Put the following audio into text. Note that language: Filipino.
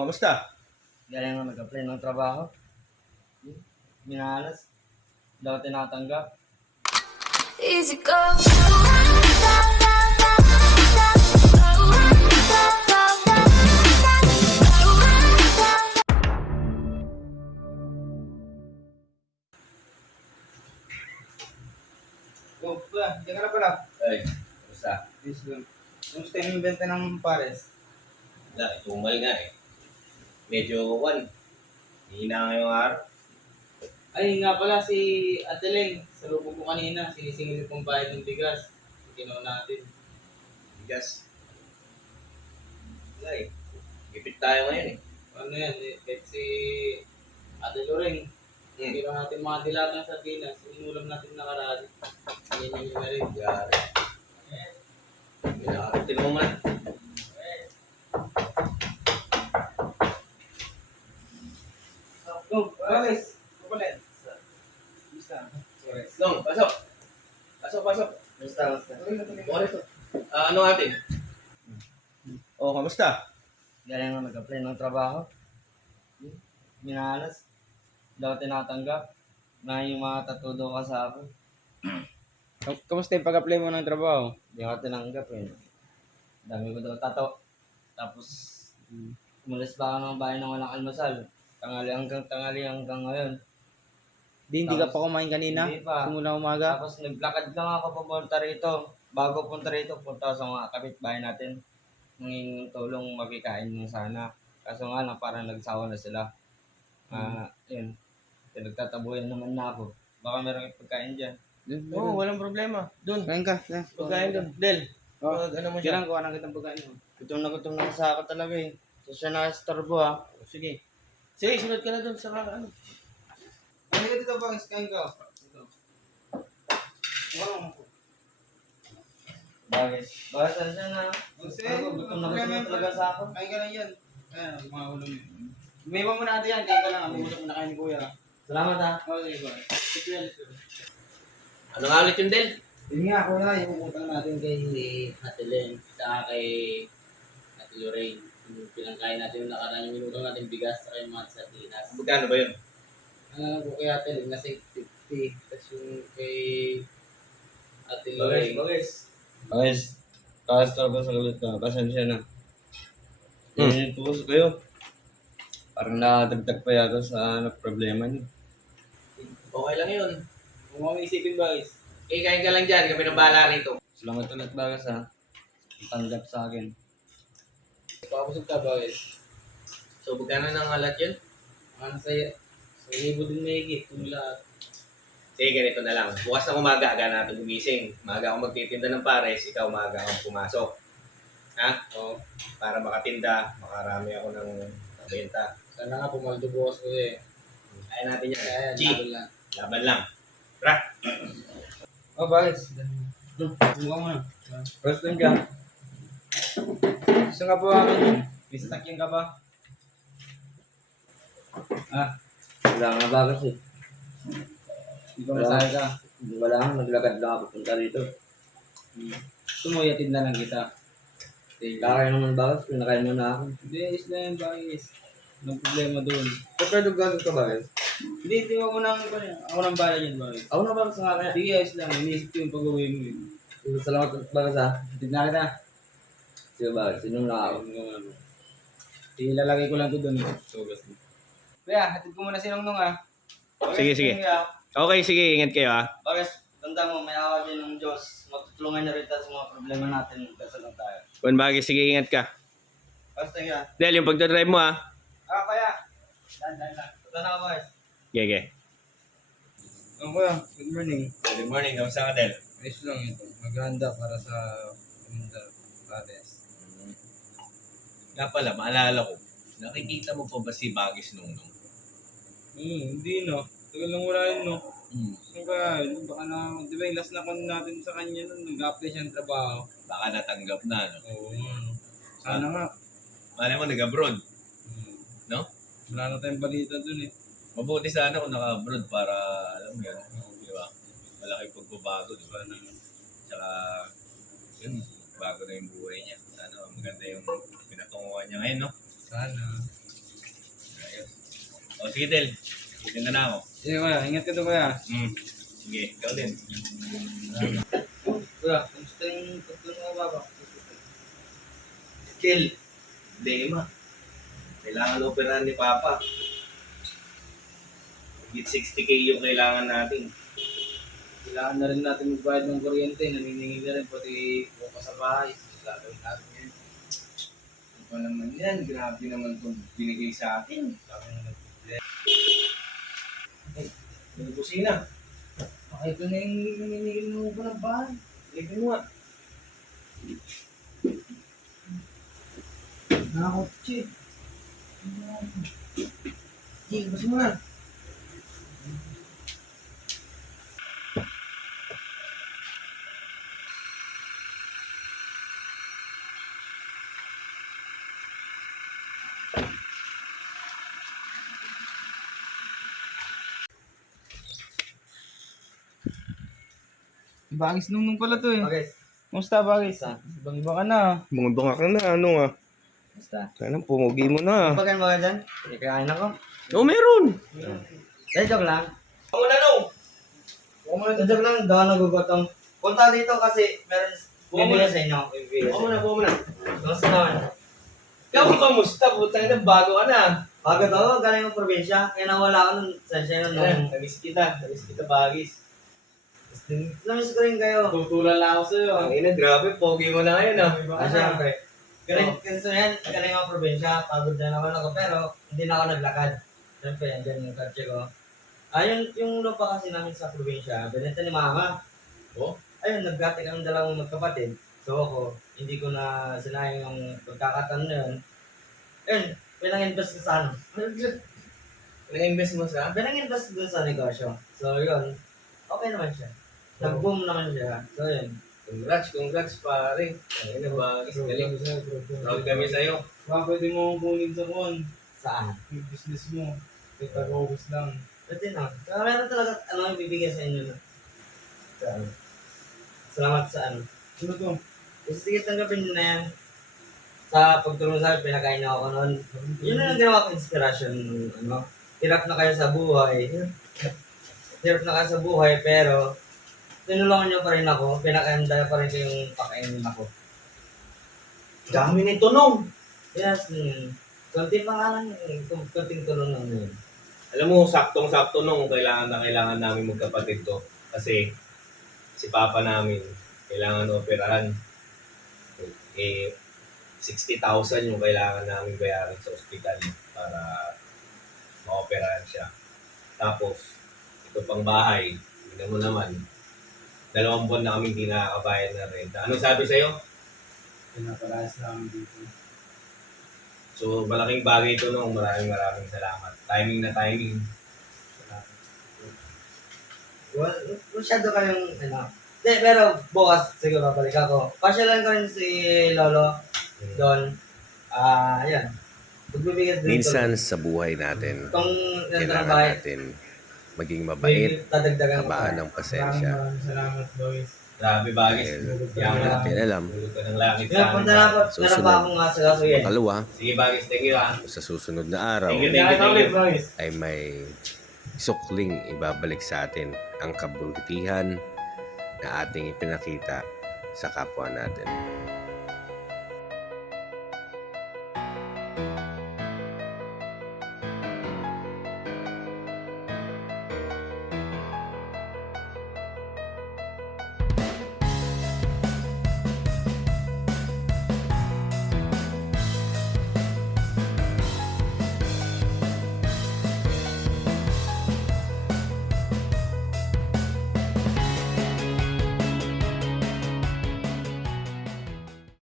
Kamusta? Galing na nag-apply ng trabaho. Minalas. Daw tinatanggap. Easy go. Oh, kuya, diyan ka na pala. Ay, kamusta? Yes, lang. Kumusta yung benta ng pares? Wala, itumal nga eh. Medyo, hihina ngayong araw. Ay, nga pala si Ate Leng, sa lubog ko kanina, sinisingil kong bayad ng bigas. Ginawa natin. Bigas. Wala eh. Gipit tayo ngayon eh. Ano yan, kahit si Ate Loreng, ginawa natin mga dilatang sardinas, inulam natin nakaraan. Yan yung na rin. Yari. Tinawag mo man. Go, pares. Kukulit. Basta. Long, pasok. Pasok. Basta. Oras to. Ano natin? Kamusta? Galing na nag-apply ng trabaho. Minalas. Daw tinatanggap. Na yung mga tatudo ka sa akin. Kamusta yung pag-apply mo ng trabaho? Hindi ako tinanggap eh. Dami ko daw tato. Tapos, umalis pa ako ng bahay ng walang almasal. Tangali hanggang ngayon. Hindi ka pa kumain kanina? Hindi pa. Simula umaga? Tapos naglakad lang ako papunta rito. Bago punta rito, punta sa mga kapitbahay natin. Nangingin tulong magkikain mo sana. Kaso nga lang, parang nagsawa na sila. Yun. Nagtatabuyan naman na ako. Baka meron pagkain dyan. Oo, walang problema. Doon. Kain ka. Yeah. Pagkain doon. Del, Oh. ano mo Kailan siya? kuha ng kitang pagkain mo? Gutom na sa ako talaga eh. So siya nakastorbo ha. Sige. Sige, sunod ka na doon sa mga ano. Ano ka dito bang iskain ka? Ito. Wow. Bagay. Bagay sa siya na. Gutom na talaga sa ako. Kain ka lang yan. Ayan, mga ulam yun. Umiba mo na natin yan. Kain ka lang. Bumutok mo na kain ni Kuya. Salamat ha. Oh, sige ba? Ano nga ulit yung Del? Yun nga, Kuya, yung utang natin kay Ate Leng, saka kay Ate Lorraine. Yung pinangkain natin yung nakaraan, yung minutang natin bigas, saka yung mga sardinas. Magkano ba yun? Ano lang po kay Ate Leng, nasa 50. Tapos yung kay Ate Lorraine. Guys, nakastorbo sa ulit na. Pasensya na. Yun po kayo. Parang nakadagdag pa yata sa problema niyo. Okay lang yun. Kung mga isipin ba, guys? Kain ka lang dyan. Kami nang bahala rito. Salamat ulit bagas ha. Tanggap sa akin. Pakabusog ka ba, guys? So, magkano nang alat yun? Ano sa'yo? Sa libo din may higit, yung lahat. Sige, ganito na lang. Bukas ng umaga, aga natin gumising. Maaga ako magtitinda ng pares, ikaw maaga akong pumasok. Ha? Oo. Para makatinda, makarami ako ng benta. Sana nga pumaldo bukas ko eh. Kaya natin yan. Kaya, G, laban lang. laban lang. Tara! Oh, bagas. Buka mo na. First time ka. Gusto ka po akin yun. May sasakyan ka ba? Wala nga bagas eh. Hindi ko masahe ka. Wala nga, naglakad lang ako punta rito. Sumuyatid na lang kita. Kakain naman bagas, pinakain mo na ako. Hindi, isla yung bagis. Anong problema doon? Pero gagawin ka bagas? Hindi, ako nang bahala yan bagis. Ako na bagas nga kaya. Sige, ayos lang. Inisip ko yung pag-uwi mo yun. Salamat bagas ha. Hatid na kita. Sige bagas, sinong na ako. Ilalagay ko lang ito doon. Sugas mo. Kuya, hatid ko muna si Nongnong ha. Sige. Okay, sige. Ingat kayo ha. Bagis, tanda mo, may awa din ng Diyos. Matutulungan niya rin tayo sa mga problema natin. Kasal lang tayo. Juan Bagay, sige. Ingat ka. Basta nga. Del, yung pagdadrive mo ha. Kaya. Dan. Tanda na ako, guys. Gege. Kuya, good morning. Good morning. Kamusta ka, Del? Ayos lang ito. Maghanda para sa Minda Pares. Nga pala, maalala ko. Nakikita mo pa ba si Bagis Nungnung? Hindi no. Tagal lang wala yun no. Hmm. Baka na, di ba yung last na kon natin sa kanya nun, nag-apply siya ng trabaho. Baka natanggap na, no? Oo. Sana nga. Malay mo, nag-abroad. No? Wala na tayong balita dun eh. Mabuti sana kung naka-abroad para, alam mo yan, di ba? Malaki pagbabago, di ba? Tsaka, yun, bago na yung buhay niya. Sana maganda yung pinatunguhan niya ngayon, no? Sana. O sige, Del. Tingnan na ako. Sige kuya, ingat ka to kuya. Sige, ikaw din. Kuya, kamusta yung pagtulong mo baba? Skill. Lema. Kailangan operahan ni Papa. Higit 60K yung kailangan natin. Kailangan na rin natin magbayad ng kuryente. Naniningil na rin pati bukas sa bahay. Gagawin natin yan. Ano pa naman yan? Grabe naman itong binigay sa atin. Yung kusina. Ito na yung naniningil mo pa ng bahay. Ligin mo nga. Nakakotse. Sige, basta mo na. Bagis nung pala to eh. Okay. Kumusta Bagis? Ibang iba ka na. Bungabanga ka na, ano nga. Basta. Sana pumugi mo na. Pagkain mo ka dyan? Ikain ako. Oh, meron! Dahil joke lang. Ako na no! Joke lang, daw nagugutom. Punta dito kasi meron bibigay sa inyo. Bibigay sa inyo. Buo mo na. Kamusta naman? Ikaw kamusta? Butang na bago ka na. Pagod ako, galing ng probinsya. Kaya nawala ako nung sensya nung... Namiss kita. Namiss kita, Bagis. Namiss ko rin kayo. Tutulan lang ako sa'yo. Ang ina, grabe. Pogi mo na ngayon ah. Syempre. Kasi yan, galing ako probinsya. Pagod na naman ako. Pero hindi na ako naglakad. Syempre, andyan yung kotse ko. Ayun, yung lupa kasi namin sa probinsya, binenta ni Mama. Oh? Ayun, nagkati kami dalawang magkapatid. So ako, hindi ko na sinayang yung pagkakataon na yun. Ayun, pinang-invest ko sa ano. Nag-invest mo sa? Pinang-invest ko sa negosyo. So yun, okay naman siya. Nag-boom naman siya. So yun. Congrats pare. Ang ina, Bagis. Galing. Proud kami sa'yo. Baka pwede mo kunin sa kuwan. Saan? Yung business mo. Kaya taga-office lang. Pwede na. Kaya meron talaga ano yung bibigyan sa inyo na. Sa ano. Salamat sa ano. Ano to? Sige, tanggapin nyo na yan. Sa pagtulong sa akin, pinakain na ako noon. Yun na yung ginawa ko inspiration. Ano, hirap na kayo sa buhay. Hirap na kayo sa buhay, pero tinulungan nyo pa rin ako. Pinakahanda pa rin kayong pakainin ako. Dami nito nung. Yes, konti pa nga lang. Konting tulong lang yun. Alam mo, saktong-sakto nung kailangan na kailangan namin magkapatid to. Kasi si Papa namin, kailangan operahan. Eh, 60,000 yung kailangan namin bayaran sa ospital para ma-operahan siya. Tapos, ito pang bahay, hindi mo naman, 2 buwan na kami hindi nakakabayad na renta. Anong sabi sa'yo? Pinapalayas namin dito. So, malaking bagay ito nung maraming salamat. Timing na timing. Masyado kayong, ano. Hindi, pero bukas siguro babalik ako. Pasyalan ko rin si Lolo doon. Yan. Magbibigay din Minsan sa buhay natin, Kung kailangan bahay, natin maging mabait, dadagdagan ko habaan pa. ng pasensya. Maraming salamat boys. Grabe bagay. Dahil Yaman hindi natin alam. Tulog ka ng langit Yan, sa punta na ako. Susunod. Meron pa akong nga sa kasuyan. Pangalawa, Sige bagay, thank you ah. sa susunod na araw, Thank you. boys. ay may sukling ibabalik sa atin ang kabutihan na ating ipinakita sa kapwa natin.